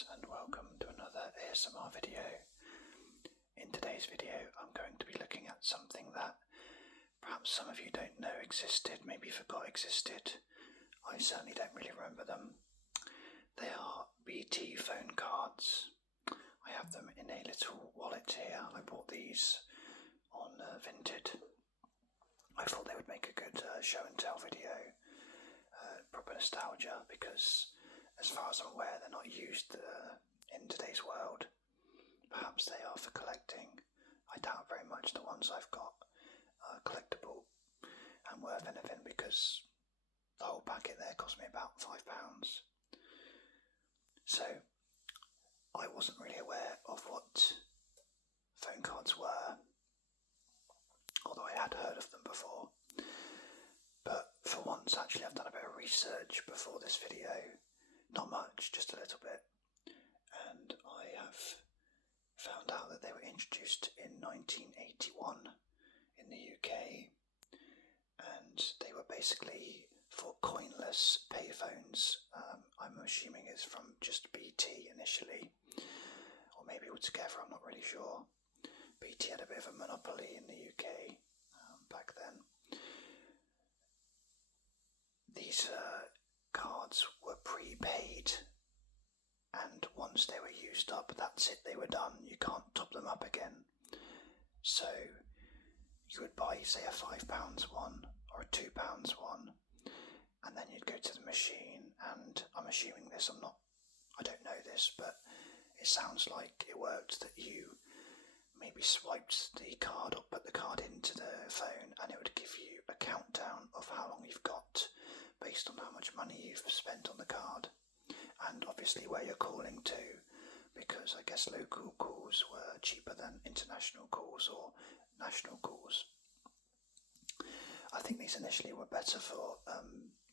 Phonecards, and welcome to another ASMR video. In today's video I'm going to be looking at something that perhaps some of you don't know existed, maybe forgot existed. I certainly don't really remember them. They are BT phone cards. I have them in a little wallet here. I bought these on Vinted. I thought they would make a good show and tell video, proper nostalgia, because as far as I'm aware, they're not used in today's world. Perhaps they are for collecting. I doubt very much the ones I've got are collectible and worth anything, because the whole packet there cost me about £5. So I wasn't really aware of what phone cards were, although I had heard of them before. But for once, actually, I've done a bit of research before this video. Not much, just a little bit, and I have found out that they were introduced in 1981 in the UK, and they were basically for coinless payphones. I'm assuming it's from just BT initially, or maybe altogether, I'm not really sure. BT had a bit of a monopoly in the UK back then. These cards were prepaid, and once they were used up, that's it, they were done. You can't top them up again. So you would buy, say, a £5 one or a £2 one, and then you'd go to the machine, and I'm assuming this, I don't know this, but it sounds like it worked that you maybe swiped the card or put the card into the phone, and it would give you a countdown of how long you've got based on how much money you've spent on the card, and obviously where you're calling to, because I guess local calls were cheaper than international calls or national calls. I think these initially were better for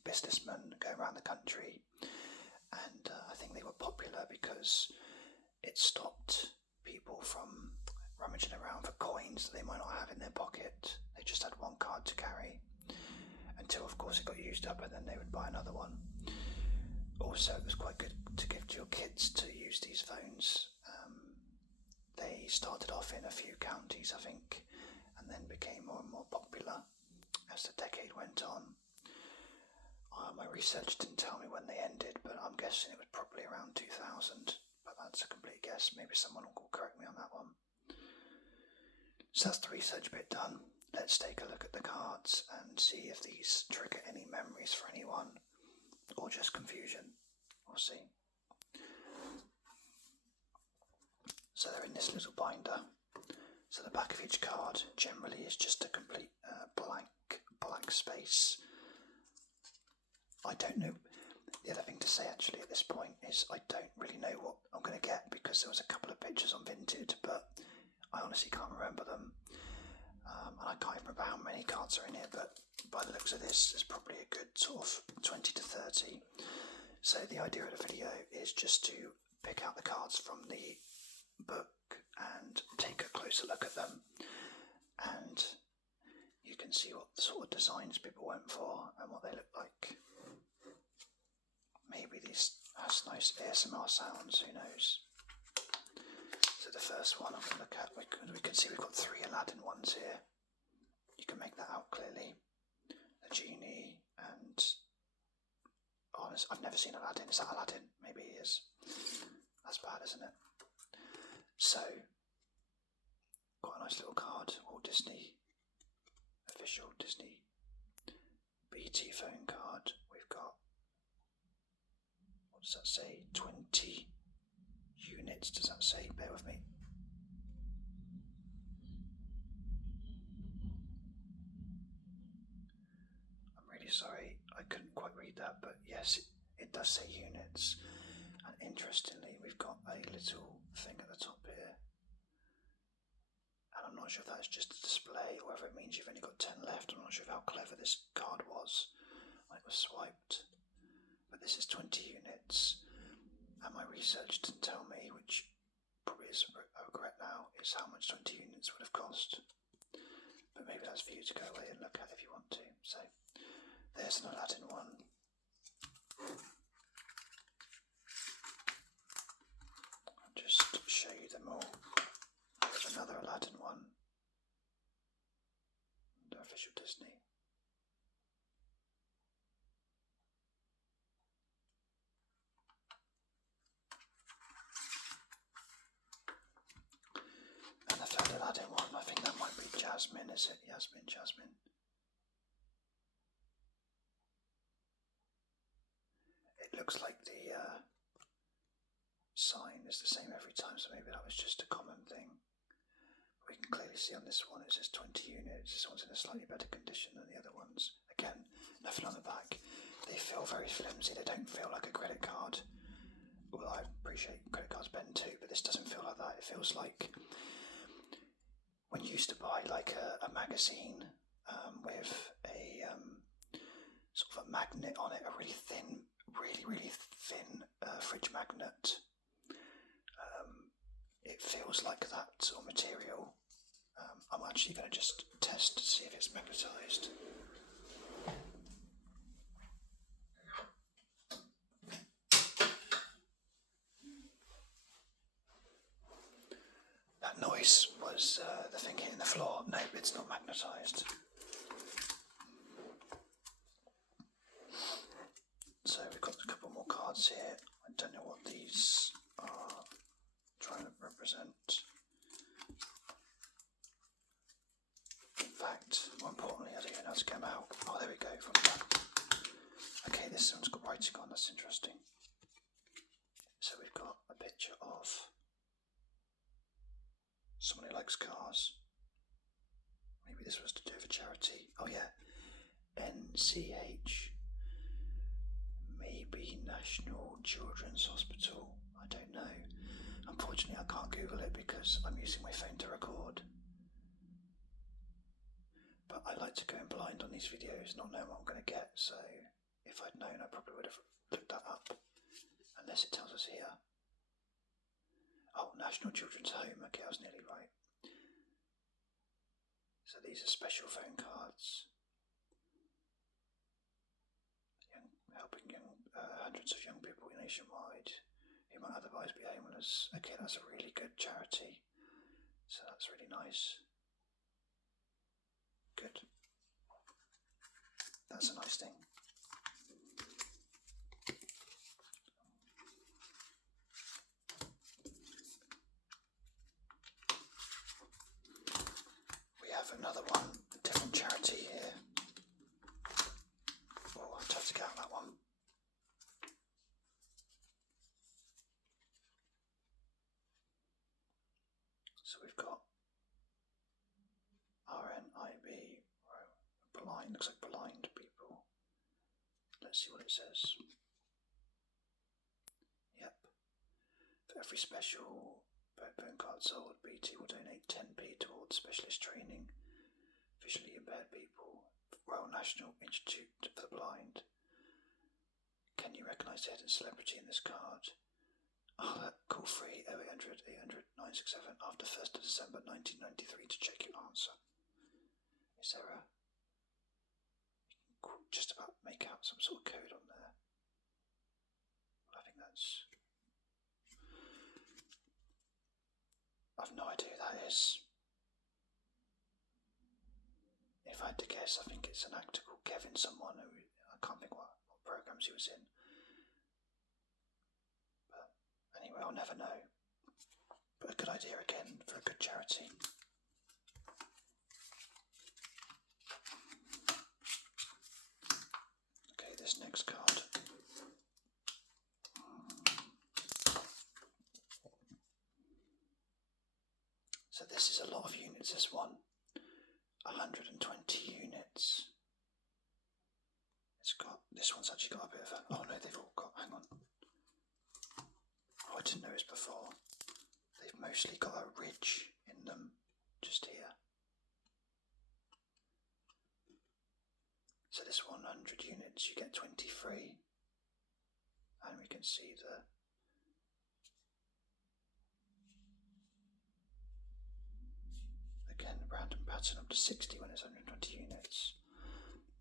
businessmen going around the country, and I think they were popular because it stopped people from rummaging around for coins that they might not have in their pocket. They just had one card to carry, until of course it got used up, and then they would buy another one. Also, it was quite good to give to your kids to use these phones. They started off in a few counties, I think, and then became more and more popular as the decade went on. My research didn't tell me when they ended, but I'm guessing it was probably around 2000, but that's a complete guess. Maybe someone will correct me on that one. So that's the research bit done. Let's take a look at the cards and see if these trigger any memories for anyone, or just confusion. We'll see. So they're in this little binder. So the back of each card generally is just a complete blank space. I don't know. The other thing to say actually at this point is I don't really know what I'm going to get, because there was a couple of pictures on Vinted, but I honestly can't remember them. And I can't even remember how many cards are in here, but by the looks of this, there's probably a good sort of 20 to 30. So the idea of the video is just to pick out the cards from the book and take a closer look at them, and you can see what sort of designs people went for and what they look like. Maybe this has nice ASMR sounds, who knows. So the first one I'm going to look at, we can see we've got 3 Aladdin ones here. You can make that out clearly. A genie, and I've never seen Aladdin. Is that Aladdin? Maybe he is. That's bad, isn't it? So, got a nice little card. Walt Disney, official Disney BT phone card. We've got, what does that say? 20 units, does that say? Bear with me. I'm really sorry, I couldn't quite read that, but yes, it does say units. And interestingly, we've got a little thing at the top here, and I'm not sure if that's just a display or whether it means you've only got 10 left. I'm not sure how clever this card was when it was swiped, but this is 20 units, and my research didn't tell me, which probably is a regret now, is how much 20 units would have cost. But maybe that's for you to go away and look at if you want to. So there's an Aladdin one. another Aladdin one. The official Disney. And the third Aladdin one, I think that might be Jasmine, is it? Jasmine. It looks like the sign is the same every time, so maybe that was just a common thing. We can clearly see on this one it says 20 units. This one's in a slightly better condition than the other ones. Again, nothing on the back. They feel very flimsy, they don't feel like a credit card. Well, I appreciate credit cards bend too, but this doesn't feel like that. It feels like when you used to buy like a magazine with a sort of a magnet on it, a really thin fridge magnet. It feels like that sort of material. I'm actually going to just test to see if it's magnetised. That noise was the thing hitting the floor. No, it's not magnetised. So we've got a couple more cards here. I don't know what these are trying to represent. In fact, more importantly, I don't even know how to get them out. Oh, there we go, from the back. Okay, this one's got writing on, that's interesting. So we've got a picture of someone who likes cars. Maybe this was to do with a charity. Oh yeah, NCH. Maybe National Children's Hospital. I don't know. Unfortunately, I can't Google it because I'm using my phone to record. But I like to go in blind on these videos, not knowing what I'm going to get, so if I'd known, I probably would have looked that up. Unless it tells us here. Oh, National Children's Home. Okay, I was nearly right. So these are special phone cards. Helping hundreds of young people nationwide who might otherwise be homeless. Okay, that's a really good charity. So that's really nice. Good. That's a nice thing. We have another one, a different charity here. Oh, I'll have to get out that one. So we've got RNIB, blind, looks like blind people. Let's see what it says. Yep. For every special phone card sold, BT will donate 10p towards specialist training, visually impaired people, Royal National Institute for the Blind. Can you recognise the hidden celebrity in this card? Call free 0800 800 967 after 1st of December 1993 to check your answer. Is there a... You can just about make out some sort of code on there. I think that's... I've no idea who that is. If I had to guess, I think it's an actor called Kevin someone who... I can't think what programs he was in. Anyway, I'll never know. But a good idea again for a good charity. Okay, this next card. So this is a lot of units, this one. 120 units. It's got, this one's actually got a bit of a, oh no, they've all got, hang on. Oh, I didn't notice before. They've mostly got a ridge in them, just here. So this 100 units, you get 23. And we can see the again, random pattern up to 60 when it's 120 units.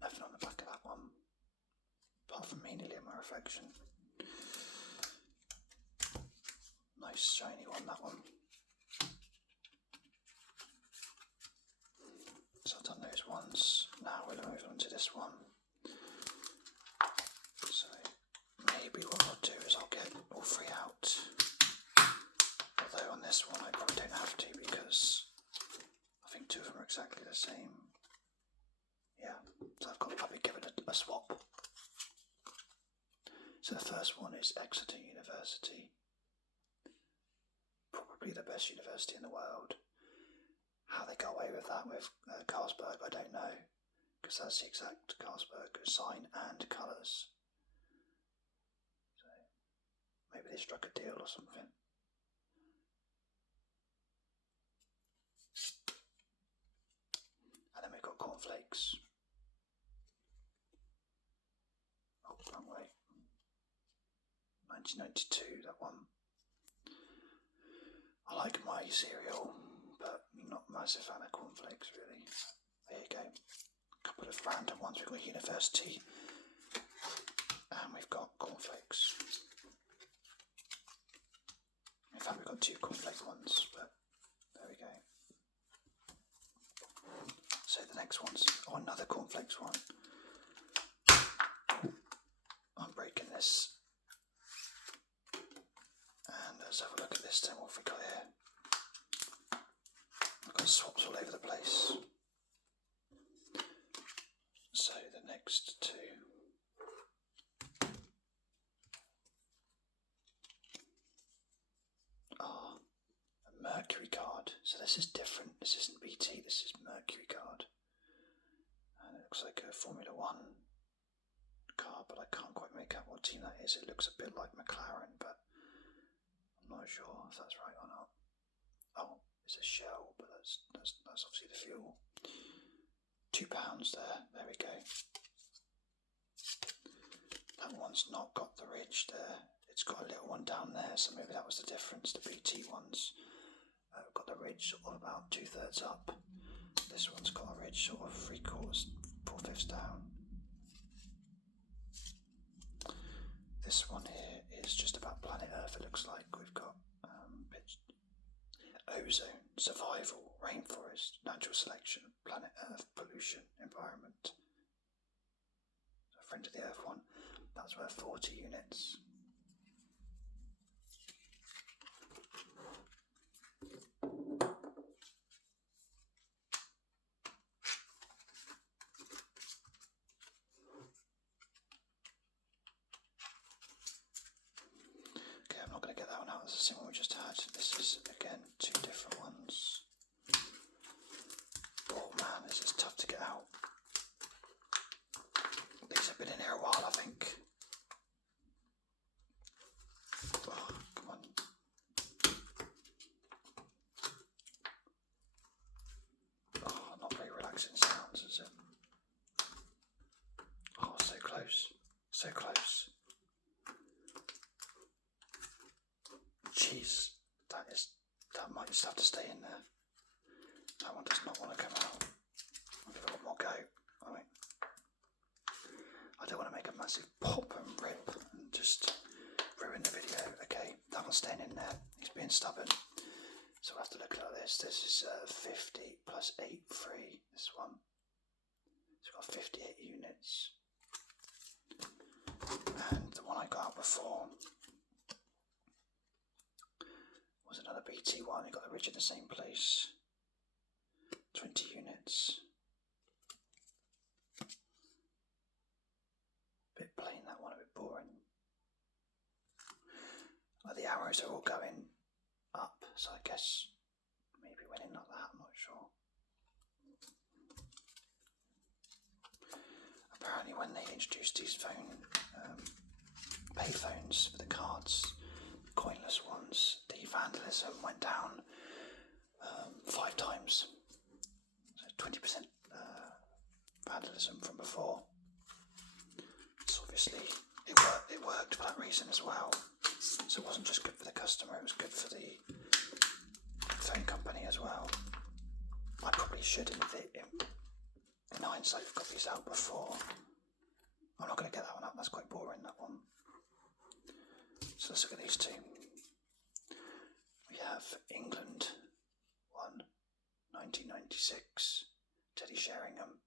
Nothing on the back of that one, apart from me nearly in my reflection. Nice shiny one, that one. same. Yeah, so I'll be giving it a swap. So the first one is Exeter University. Probably the best university in the world. How they got away with that with Carlsberg, I don't know. Because that's the exact Carlsberg sign and colours. So maybe they struck a deal or something. And then we've got cornflakes. Oh, wrong way. 1992, that one. I like my cereal, but I'm not a massive fan of cornflakes, really. There you go. A couple of random ones. We've got university, and we've got cornflakes. In fact, we've got two cornflake ones, but there we go. So the next one's another cornflakes one. I'm breaking this. And let's have a look at this then, what have we got here? I've got swaps all over the place. So the next two. Ah, a Mercury card. So this is different. This isn't BT, this is Mercury card. And it looks like a Formula 1 car, but I can't quite make out what team that is. It looks a bit like McLaren, but I'm not sure if that's right or not. Oh, it's a Shell, but that's obviously the fuel. £2 there we go. That one's not got the ridge there. It's got a little one down there, so maybe that was the difference. The BT ones got the ridge sort of about 2/3 up. This one's got a ridge sort of 3/4, 4/5 down. This one here is just about planet Earth, it looks like. We've got ozone, survival, rainforest, natural selection, planet Earth, pollution, environment. So friend of the Earth one, that's worth 40 units. Okay, I'm not going to get that one out, that's the same one we just had. This is, again, two different ones. Oh man, this is tough to get out. These have been in here a while, I think. Oh, come on. Oh, not very relaxing sounds, is it? Oh, so close. So close. Jeez, that might just have to stay in there. That one does not want to come out. I'll give it one more go. Alright. I don't want to make a massive pop and rip and just ruin the video. Okay, that one's staying in there. He's being stubborn. So we'll have to look at this. This is 50 plus 8 free. This one. It's got 58 units. And the one I got out before was another BT one. It got the ridge in the same place. 20 units. Bit plain, that one, a bit boring. Well, the arrows are all going up, so I guess maybe winning like that, I'm not sure. Apparently when they introduced these pay phones for the cards, coinless ones, the vandalism went down 5 times. So 20% vandalism from before. So obviously it worked for that reason as well. So it wasn't just good for the customer, it was good for the phone company as well. I probably should, in hindsight, have got these out before. I'm not going to get that one up, that's quite boring, that one. So let's look at these two. We have England 1, 1996, Teddy Sheringham.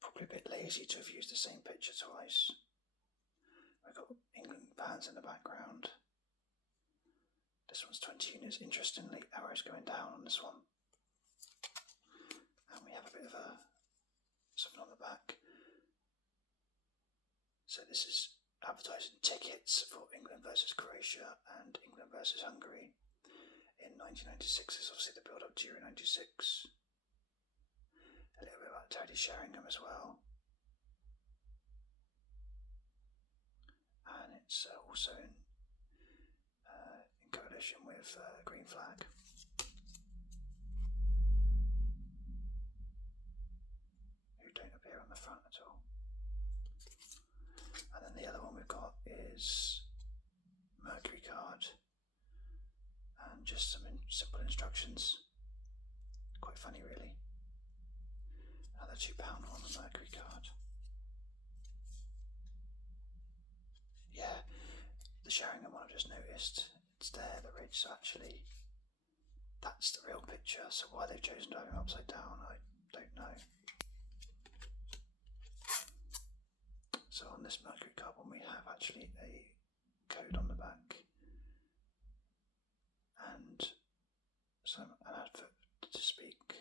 Probably a bit lazy to have used the same picture twice. We've got England fans in the background. This one's 20 units. Interestingly, arrows going down on this one. bit of something on the back. So this is advertising tickets for England versus Croatia and England versus Hungary in 1996. This is obviously the build-up to Euro 96. A little bit about Teddy Sheringham as well. And it's also in coalition with Green Flag. Who don't appear on the front at all. And then the other one we've got is Mercury card and just some simple instructions. Quite funny really. Another £2 one on the Mercury card. Yeah, the Sheringham one I've just noticed, it's there, the ridge, so actually that's the real picture. So why they've chosen to have him upside down, I don't know. So on this Mercury card one we have actually a code on the back and an advert to speak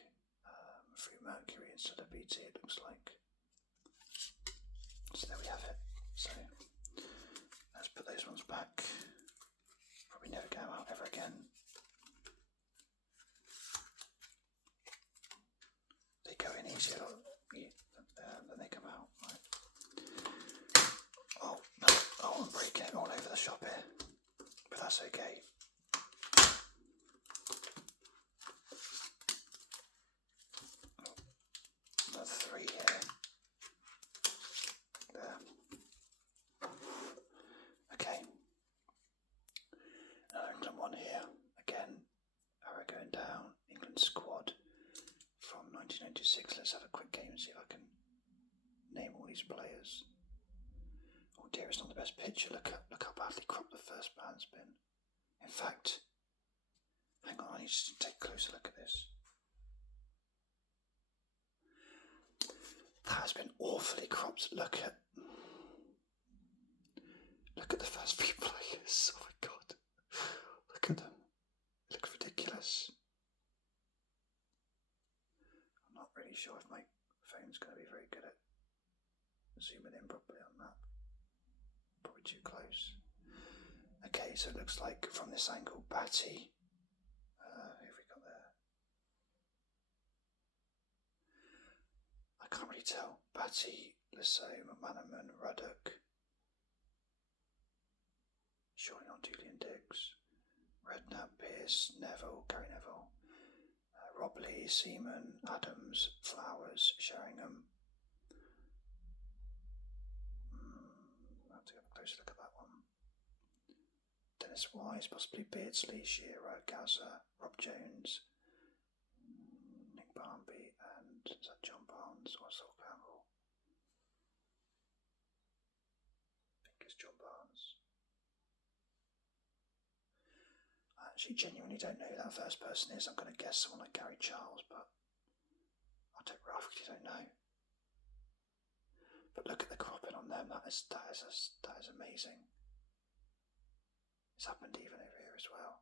through Mercury instead of BT, it looks like. So there we have it. So let's put those ones back. Probably never get them out ever again. They go in easier than they come out. Right. Oh no! Oh, I'm breaking it all over the shop here, but that's okay. Another 3 here. There. Okay. Another England one here. Again, arrow going down. England squad from 1996. Let's have a quick game and see if I can name all these players. Oh dear, it's not the best picture. Look how badly cropped the first man's been. In fact, hang on, I need to take a closer look at this. That has been awfully cropped. Look at the first few players. Oh my god. Look at them. It looks ridiculous. I'm not really sure if my phone's going to be very good at zooming in properly on that. Probably too close. Okay, so it looks like from this angle, Batty. Who have we got there? I can't really tell. Batty, Lasso, McManaman, Ruddock. Surely not Julian Diggs. Redknapp, Pearce, Neville, Gary Neville. Robley, Seaman, Adams, Flowers, Sheringham. I'll have to get a closer look at that one. Dennis Wise, possibly Beardsley, Shearer, Gaza, Rob Jones, Nick Barmby, and is that John Barnes or Saul Campbell? I think it's John Barnes. I actually genuinely don't know who that first person is. I'm going to guess someone like Gary Charles, but I really don't know. But look at the cropping on them. That is amazing. It's happened even over here as well.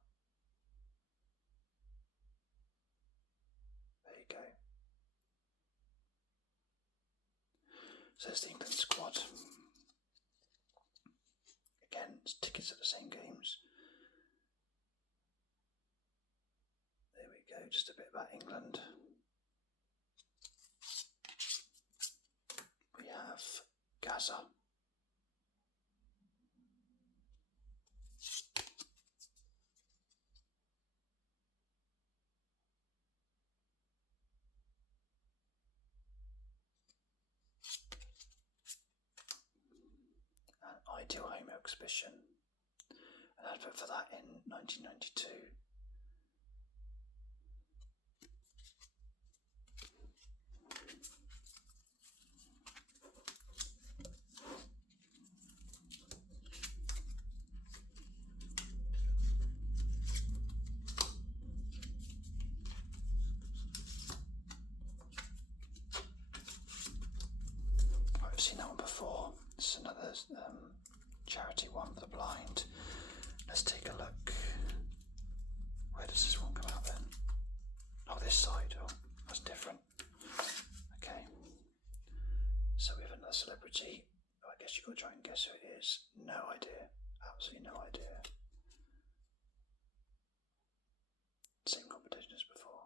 There you go. So there's the England squad. Again, it's tickets at the same games. There we go, just a bit about England. We have Gaza. An ideal home exhibition. An advert for that in 1992. I've seen that one before. This is another charity one for the blind. Let's take a look. Where does this one come out then? Oh, this side. Oh, that's different. celebrity. I guess you've got to try and guess who it is. No idea. Absolutely no idea. Same competition as before.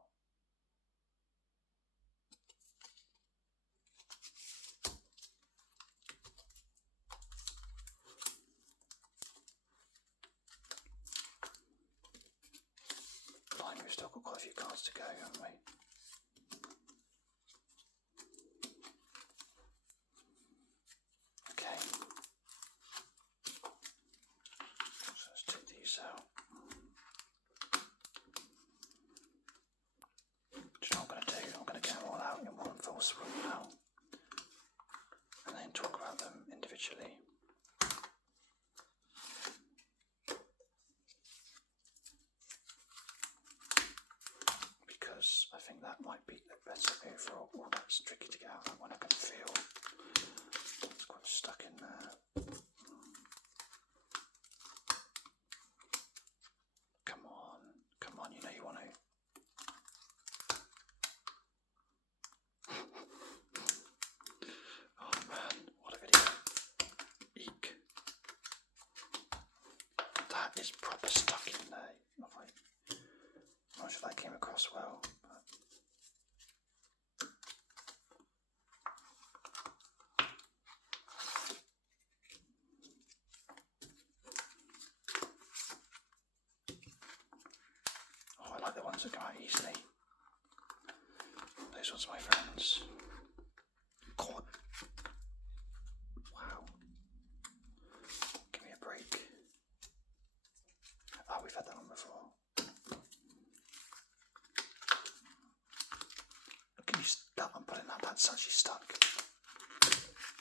Fine, we've still got quite a few cards to go, haven't we? Okay. So let's take these out. Do you know what I'm going to do? I'm going to get them all out in one full swoop now. And then talk about them individually. Because I think that might be the better overall. Oh, that's tricky to get out that one. I can feel it's quite stuck in there. Come on, you know you want to. Oh man, what a video. Eek. That is proper stuck in there. I'm not sure that came across well. Oh, I like the ones that come out easily. Those ones are my friends. God. Wow. Give me a break. Oh, we've had that one before. Look at you, that one putting that, that's actually stuck.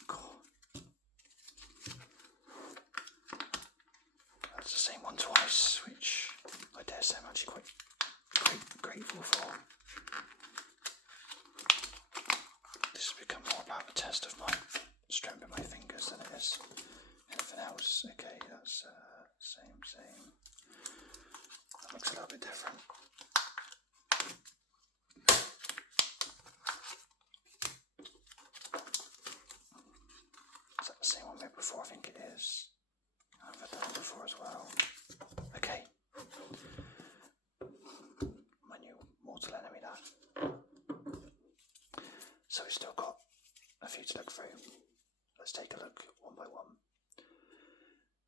God. That's the same one twice, which I dare say I'm actually quite grateful for. This has become more about the test of my strength in my fingers than it is anything else. Okay, that's same. That looks a little bit different. Is that the same one we had before? I think it is. I've had that one before as well. Okay. My new mortal enemy, that. So we've still got a few to look through. Let's take a look one by one.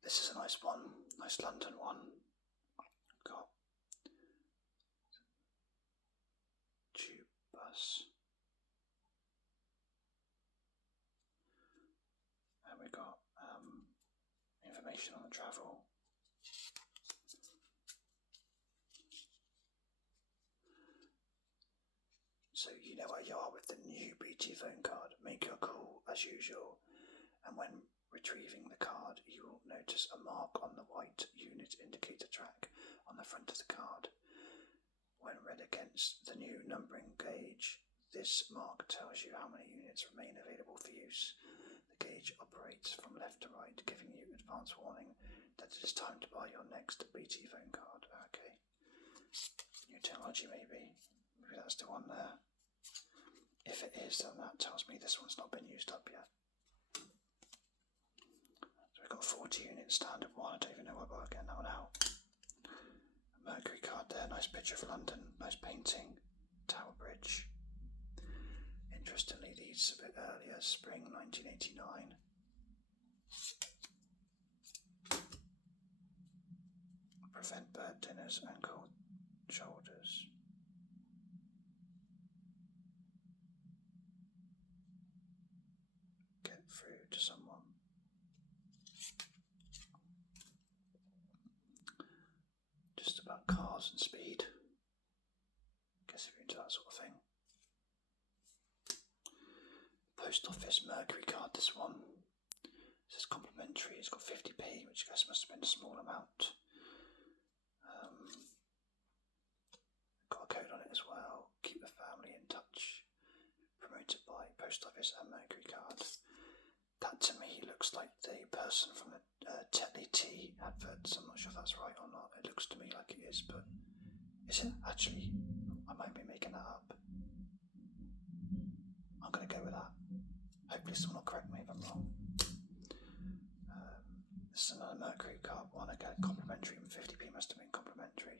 This is a nice one, nice London one. Got tube bus. And we got information on the travel. So you know where you are with the new BT phone card. Make your call as usual, and when retrieving the card you will notice a mark on the white unit indicator track on the front of the card. When read against the new numbering gauge, this mark tells you how many units remain available for use. The gauge operates from left to right, giving you advance warning that it is time to buy your next BT phone card. Okay. New technology maybe. Maybe that's the one there. If it is, then that tells me this one's not been used up yet. So we've got a 40 unit standard one. I don't even know where we're getting that one out. A Mercury card there. Nice picture of London. Nice painting. Tower Bridge. Interestingly, these a bit earlier. Spring 1989. Prevent bird dinners and cold shoulders. Get through to someone. Just about cars and speed. Guess if you're into that sort of thing. Post office Mercury card, this one. It says complimentary, it's got 50p, which I guess must have been a small amount. Got a code on it as well. Keep the family in touch. Promoted by Post Office and Mercury card. That to me looks like the person from the Tetley Tea adverts. I'm not sure if that's right or not. It looks to me like it is, but is it actually? I might be making that up. I'm going to go with that. Hopefully someone will correct me if I'm wrong. This is another Mercury card one. Again, complimentary, and 50p must have been complimentary.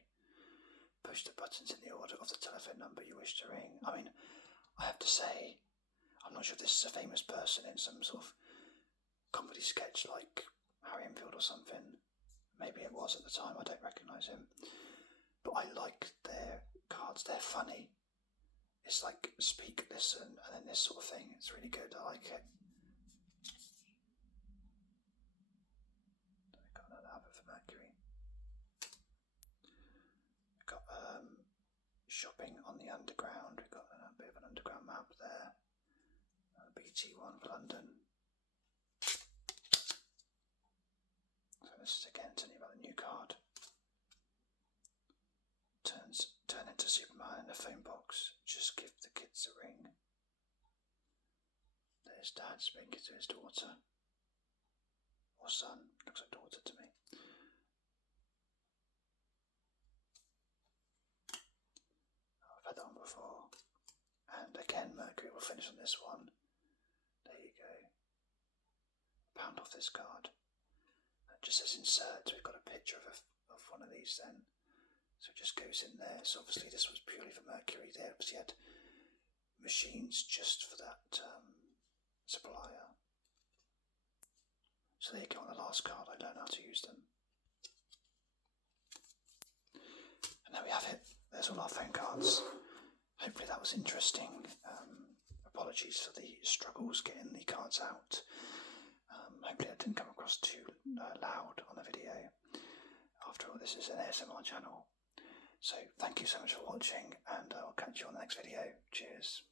Push the buttons in the order of the telephone number you wish to ring. I mean, I have to say, I'm not sure if this is a famous person in some sort of comedy sketch like Harry Enfield or something. Maybe it was at the time, I don't recognise him. But I like their cards, they're funny. It's like speak, listen, and then this sort of thing. It's really good, I like it. We've got another habit for Mercury. We've got shopping on the underground. We've got a bit of an underground map there. A BT one for London. So this is again telling you about the new card. Turn into Superman in a phone box. Just give the kids a ring. There's Dad speaking to his daughter. Or son. Looks like daughter to me. I've had that one before. And again, Mercury will finish on this one. There you go. Pound off this card. It just says insert. We've got a picture of one of these then. So it just goes in there. So obviously this was purely for Mercury. They obviously had machines just for that supplier. So there you go, on the last card I learned how to use them. And there we have it. There's all our phone cards. Hopefully that was interesting. Apologies for the struggles getting the cards out. Hopefully that didn't come across too loud on the video. After all, this is an ASMR channel. So thank you so much for watching, and I'll catch you on the next video. Cheers.